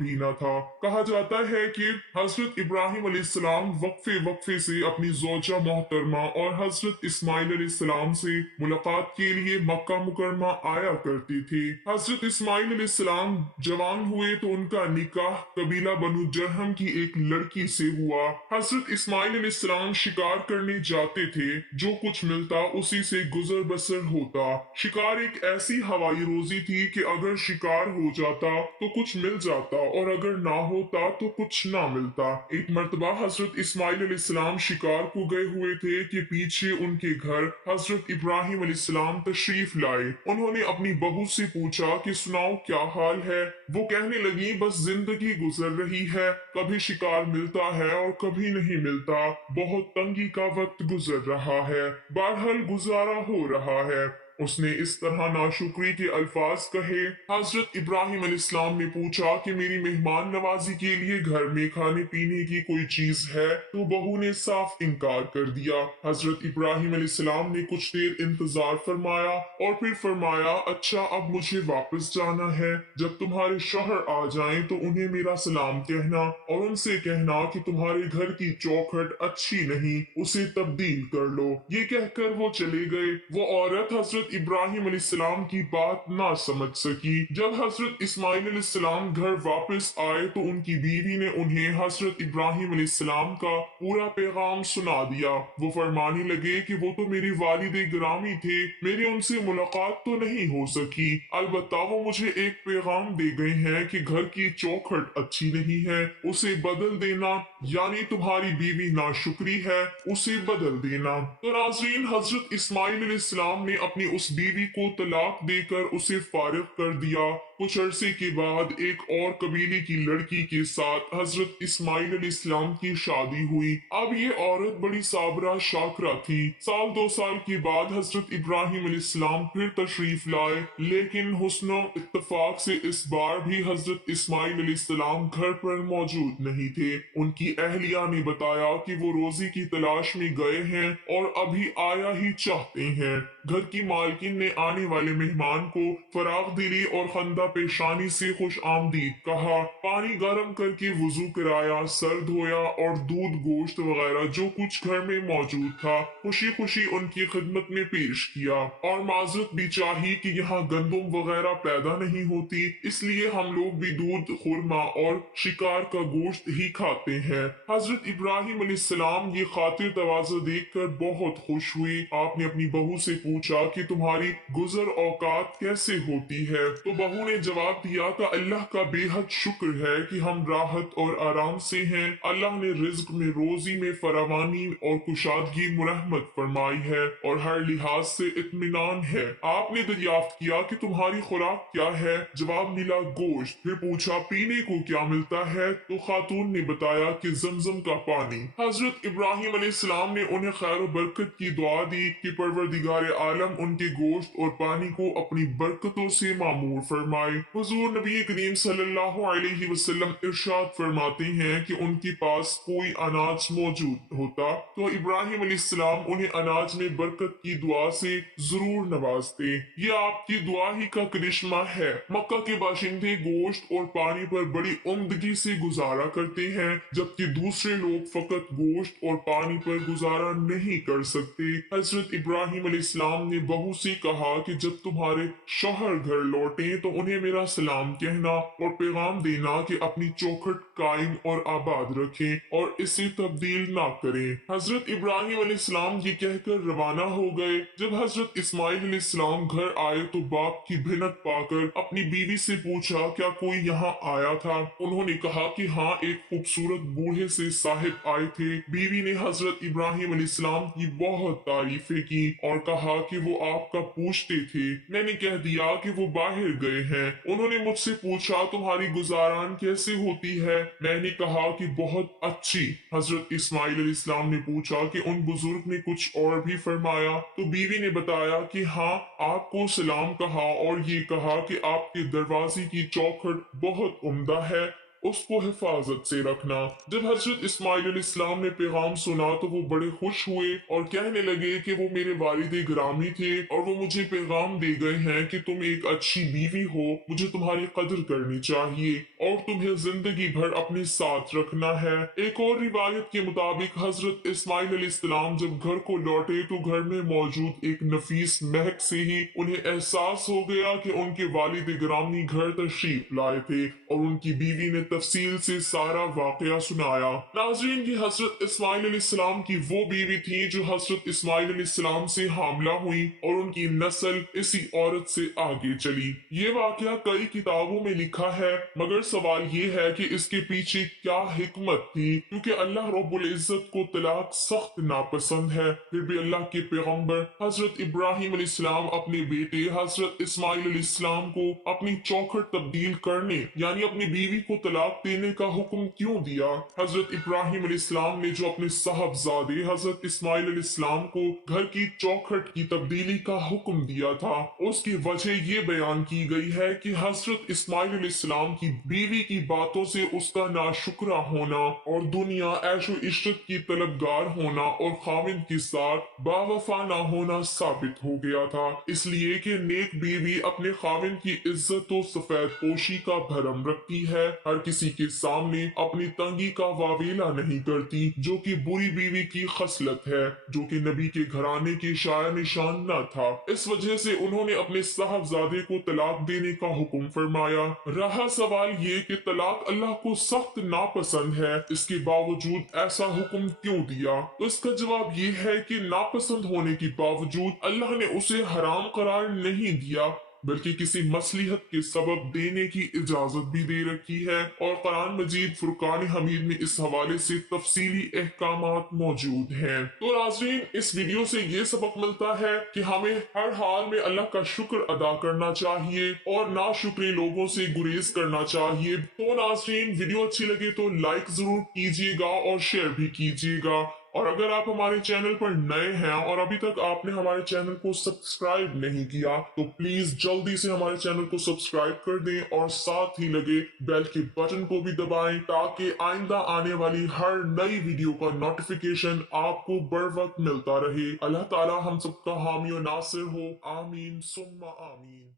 भी न था। कहा जाता है कि हजरत इब्राहिम अलैहिस्सलाम वक्फे वक्फे से अपनी ज़ौजा मोहतरमा और हजरत इस्माइल अलैहिस्सलाम से मुलाकात के लिए मक्का मुकरमा आया करते थे। हजरत इस्माइल अलैहिस्सलाम जवान हुए तो उनका निकाह कबीला बनु जरहम की एक लड़की से हुआ। हजरत इस्माइल अलैहिस्सलाम शिकार करने जाते थे, जो कुछ मिलता उसी से गुजर बसर होता। शिकार एक ऐसी हवाई रोजी थी कि अगर शिकार हो जाता तो कुछ मिल जाता और अगर ना होता तो कुछ ना मिलता। एक मर्तबा हजरत इस्माइल अलैहिस्सलाम शिकार को गए हुए थे कि पीछे उनके घर हजरत इब्राहिम अलैहिस्सलाम तशरीफ लाए। उन्होंने अपनी बहू से पूछा कि सुनाओ क्या हाल है। वो कहने लगी बस जिंदगी गुजर रही है, कभी शिकार मिलता है और कभी नहीं मिलता, बहुत तंगी का वक्त गुजर रहा है, बहरहाल गुजारा हो रहा है। उसने इस तरह नाशुक्री के अल्फाज कहे। हजरत इब्राहिम अलैहिस्सलाम ने पूछा कि मेरी मेहमान नवाजी के लिए घर में खाने पीने की कोई चीज है, तो बहू ने साफ इनकार कर दिया। हजरत इब्राहिम अलैहिस्सलाम ने कुछ देर इंतजार फरमाया और फिर फरमाया अच्छा अब मुझे वापस जाना है, जब तुम्हारे शौहर आ जाएं तो उन्हें मेरा सलाम कहना और उनसे कहना कि तुम्हारे घर की चौखट अच्छी नहीं, उसे तब्दील कर लो। ये कहकर वो चले गए। वो औरत हजरत इब्राहिम अलैहिस्सलाम की बात ना समझ सकी। जब हजरत इस्माइल अलैहिस्सलाम घर वापस आए तो उनकी बीवी ने उन्हें हजरत इब्राहिम अलैहिस्सलाम का पूरा पैगाम सुना दिया। वो फरमाने लगे कि वो तो मेरे वालिद गिरामी थे, मेरी उनसे मुलाकात तो नहीं हो सकी, अलबत्ता वो मुझे एक पैगाम दे गए हैं कि घर की चौखट अच्छी नहीं है, उसे बदल देना, यानी तुम्हारी बीवी नाशुक्री है, उसे बदल देना। तो नाज़रीन, हजरत इस्माइल अलैहिस्सलाम ने अपनी उस बीवी को तलाक देकर उसे फारिग कर दिया। कुछ अरसे के बाद एक और कबीले की लड़की के साथ हजरत इस्माइल अलैहिस्सलाम की शादी हुई। अब ये औरत बड़ी साबरा शाकरा थी। साल 2 साल के बाद हजरत इब्राहिम अलैहिस्सलाम फिर तशरीफ लाए, लेकिन हुस्नो इत्तफाक से इस बार भी हजरत इस्माइल अलैहिस्सलाम घर पर मौजूद नहीं थे। उनकी अहलिया ने बताया कि वो रोजी की तलाश में गए हैं और अभी आया ही चाहते हैं। घर की मालकिन ने आने वाले मेहमान को फराग दिली और खंदा पेशानी से खुश आमदीद कहा, पानी गर्म करके वुजू कराया, सर धोया और दूध गोश्त वगैरह जो कुछ घर में मौजूद था खुशी खुशी उनकी खिदमत में पेश किया और माजरत भी चाहिए कि यहाँ गंदुम वगैरह पैदा नहीं होती, इसलिए हम लोग भी दूध, खुरमा और शिकार का गोश्त ही खाते हैं। हजरत इब्राहिम अलैहिस्सलाम ये खातिर तवाज़ा देखकर बहुत खुश हुई। आपने अपनी बहू से पूछा कि तुम्हारी गुजर औकात कैसे होती है, तो बहू ने जवाब दिया कि अल्लाह का बेहद शुक्र है कि हम राहत और आराम से हैं। अल्लाह ने रिज्क में, रोजी में फरावानी और कुशादगी मुरहमत फरमाई है और हर लिहाज से इत्मीनान है। आपने दरियाफ्त किया कि तुम्हारी खुराक क्या है, जवाब मिला गोश्त। फिर पूछा पीने को क्या मिलता है, तो खातून ने बताया कि जमजम का पानी। हजरत इब्राहिम अलैहिस्सलाम ने उन्हें खैर बरकत की दुआ दी कि परवरदिगार आलम उनके गोश्त और पानी को अपनी बरकतों से मामूर फरमाए। हुजूर नबी करीम सल्लल्लाहु अलैहि वसल्लम इरशाद फरमाते हैं कि उनके पास कोई अनाज मौजूद होता तो इब्राहिम अलैहिस्सलाम उन्हें अनाज में बरकत की दुआ से जरूर नवाजते। ये आपकी दुआ ही का करिश्मा है। मक्का के बाशिंदे गोश्त और पानी पर बड़ी उम्दगी से गुजारा करते हैं, जबकि दूसरे लोग फकत गोश्त और पानी पर गुजारा नहीं कर सकते। हजरत इब्राहिम अलैहिस्सलाम ने बहू से कहा कि जब तुम्हारे शौहर घर लौटे तो उन्हें मेरा सलाम कहना और पैगाम देना कि अपनी चौखट कायम और आबाद रखें और इसे तब्दील ना करें। हजरत इब्राहिम अलैहिस्सलाम ये कहकर रवाना हो गए। जब हजरत इस्माइल अलैहिस्सलाम घर आए तो बाप की भिनक पाकर अपनी बीवी से पूछा क्या कोई यहाँ आया था। उन्होंने कहा कि हाँ, एक खूबसूरत बूढ़े से साहिब आए थे। बीवी ने हजरत इब्राहिम अलैहिस्सलाम की बहुत तारीफें की और कहा कि वो आपका पूछते थे। मैंने कह दिया कि वो बाहर गए हैं। उन्होंने मुझसे पूछा तुम्हारी गुजारान कैसे होती है। मैंने कहा कि बहुत अच्छी। हजरत इस्माइल अलैहिस्सलाम ने पूछा कि उन बुजुर्ग ने कुछ और भी फरमाया, तो बीवी ने बताया कि हाँ, आपको सलाम कहा और ये कहा कि आपके दरवाजे की चौखट बहुत उम्दा है, उसको हिफाजत से रखना। जब हजरत इस्माइल इस्लाम ने पैगाम सुना तो वो बड़े खुश हुए और कहने लगे कि वो मेरे वालिद गिरामी थे और वो मुझे पैगाम दे गए हैं कि तुम एक अच्छी बीवी हो, मुझे तुम्हारी कदर करनी चाहिए और तुम्हें जिंदगी भर अपने साथ रखना है। एक और रिवायत के मुताबिक हजरत इस्माइल इस्लाम जब घर को लौटे तो घर में मौजूद एक नफीस महक से ही उन्हें एहसास हो गया कि उनके वालिद गिरामी घर तशरीफ लाए थे और उनकी बीवी ने तफसील से सारा वाकया सुनाया। नाजरीन, ये हजरत इस्माइल इस्लाम की वो बीवी थी जो हजरत इस्माइल इस्लाम से हामला हुई और उनकी नस्ल इसी औरत से आगे चली। ये वाकया कई किताबों में लिखा है, मगर सवाल ये है कि इसके पीछे क्या हिकमत थी, क्योंकि अल्लाह रब्बुल इज्जत को तलाक सख्त नापसंद है। फिर भी अल्लाह के पैगंबर हजरत इब्राहिम अलैहिस्सलाम अपने बेटे हजरत इस्माइल अलैहिस्सलाम को अपनी चौखट तब्दील करने यानी अपनी बीवी को तलाक देने का हुक्म क्यों दिया। हजरत इब्राहिम अलैहिस्सलाम ने जो अपने साहबजादे हजरत इस्माइल अलैहिस्सलाम को घर की चौखट की तब्दीली का हुक्म दिया था, उसकी वजह ये बयान की गई है कि हजरत इस्माइल अलैहिस्सलाम की बीवी की बातों से उसका नाशुक्रा होना और दुनिया ऐशो इश्रत की तलबगार होना और खाविंद के साथ बावफा ना होना साबित हो गया था। इसलिए कि नेक बीवी अपने खाविंद की इज्जत और सफेद पोशी का भरम रखती है, हर किसी के सामने अपनी तंगी का वावेला नहीं करती, जो कि बुरी बीवी की खसलत है, जो कि नबी के घराने के शाया निशान न था। इस वजह से उन्होंने अपने साहबजादे को तलाक देने का हुक्म फरमाया। रहा सवाल ये कि तलाक अल्लाह को सख्त नापसंद है, इसके बावजूद ऐसा हुक्म क्यों दिया। तो इसका जवाब ये है कि नापसंद होने के बावजूद अल्लाह ने उसे हराम करार नहीं दिया, बल्कि किसी मसलिहत के सबब देने की इजाजत भी दे रखी है। और कुरान मजीद फुरकान हमीद में इस हवाले से तफसीली अहकामात मौजूद हैं। तो नाज़रीन, इस वीडियो से ये सबक मिलता है कि हमें हर हाल में अल्लाह का शुक्र अदा करना चाहिए और नाशुक्रे लोगों से गुरेज करना चाहिए। तो नाज़रीन, वीडियो अच्छी लगे तो लाइक जरूर कीजिएगा और शेयर भी कीजिएगा। और अगर आप हमारे चैनल पर नए हैं और अभी तक आपने हमारे चैनल को सब्सक्राइब नहीं किया तो प्लीज जल्दी से हमारे चैनल को सब्सक्राइब कर दें और साथ ही लगे बेल के बटन को भी दबाएं, ताकि आइंदा आने वाली हर नई वीडियो का नोटिफिकेशन आपको बर वक्त मिलता रहे। अल्लाह ताला हम सबका हामी और नासिर हो। आमीन सुम्मा आमीन।